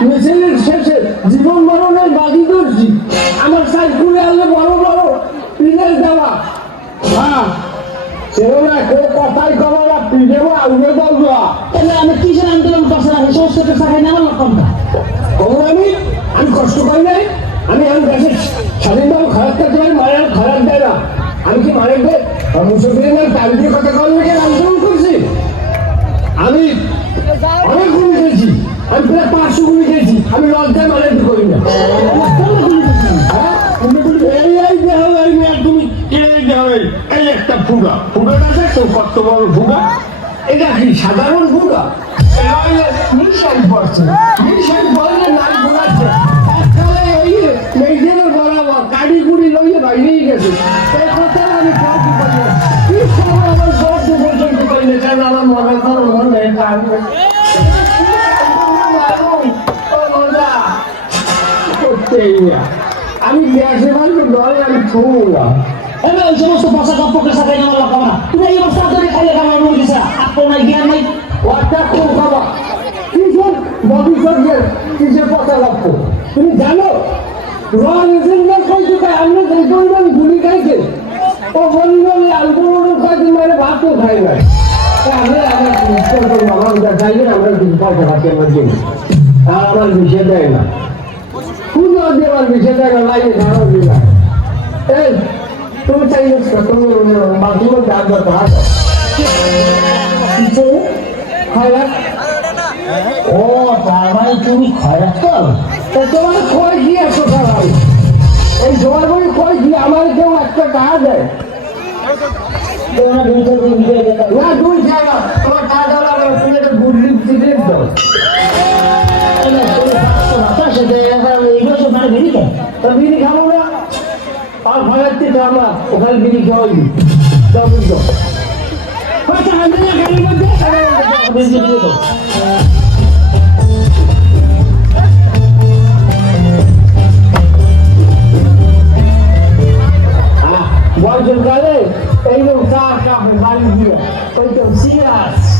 মিছিলের শেষে জীবন মরণের বাজি করছি আমার সাইকেলে আনলে বড় বড় পিনের দেওয়া হ্যাঁ সেও না কেউ কথাই কবা না পিঠেও আউলে বলবো তাহলে আমি কিসের আন্দোলন করছি না সমস্ত পেশা খাই না আমার লক্ষণটা আমি কষ্ট পাই নাই আমি দেশের স্বাধীনভাবে খারাপ থাকতে পারি মায়ের খারাপ দেয় না আমি কি মায়ের দেয় মুসলমানের তারিখের কথা বললে আন্দোলন করছি আমি অনেক গুলি খেয়েছি আমি প্রায় 500 গুলি খেয়েছি আমি লজ্জায় মানে করি না তুমি এই একটা ফুগা ফুগাটা দেখো কত বড় ফুগা এটা কি সাধারণ ফুগা মিশন পড়ছে মিশন পড়লে নাক ঘোরাচ্ছে এককালে ওই মেঘের বরাবর কাড়ি গুড়ি লইয়ে বাইরেই গেছে এই কথা আমি কাউকে বলি না কি সময় আমার সব পর্যন্ত করিলে কেন আমার মনে করো মনে আমি গ্যাসে মারবো ডরে আমি ছুঁবো না এবার ওই সমস্ত ভাষা গপ্প পেশা খাই না আমার লক্ষণ না তুমি এই অবস্থা ধরে খাইলে খাবার মনে দিছা আপনার নাই জ্ঞান নাই ওটা খুব বাবা কিসের ভবিষ্যতের কিসের কথা লক্ষ তুমি জানো রয়ের কইতে আমরা যে করবেন গুলি খাইছে ও বললো আন্দোলন কয়েকদিন মানে ভাতও খাই নাই আমরা আমার চাইলে আমরা কিছু পয়সা খাচ্ছি আমার জন্য আর আমার বিষয় দেয় না কোন আমার বিষয় দেয় না লাইনে ধারণ দিলা এই তুমি চাইলে তুমি বাথরুমে ডাক দাও খয়রাত ও তার মানে তুমি খয়রাত করো তোমার খয় কি এত খারাপ এই জোয়ার বই খয় কি আমার কেউ একটা টাকা দেয় না দুই জায়গা তোমার টাকা দেওয়া আমার ছেলেটা গুডলি সিগারেট দাও বিড়ি খাবো না আর ভাড়ার থেকে আমরা ওখানে বিড়ি খাওয়াই বুঝলো বয়সের কালে এই লোক চা কাপে বাড়ি দিয়ে ওই তো সিরিয়াস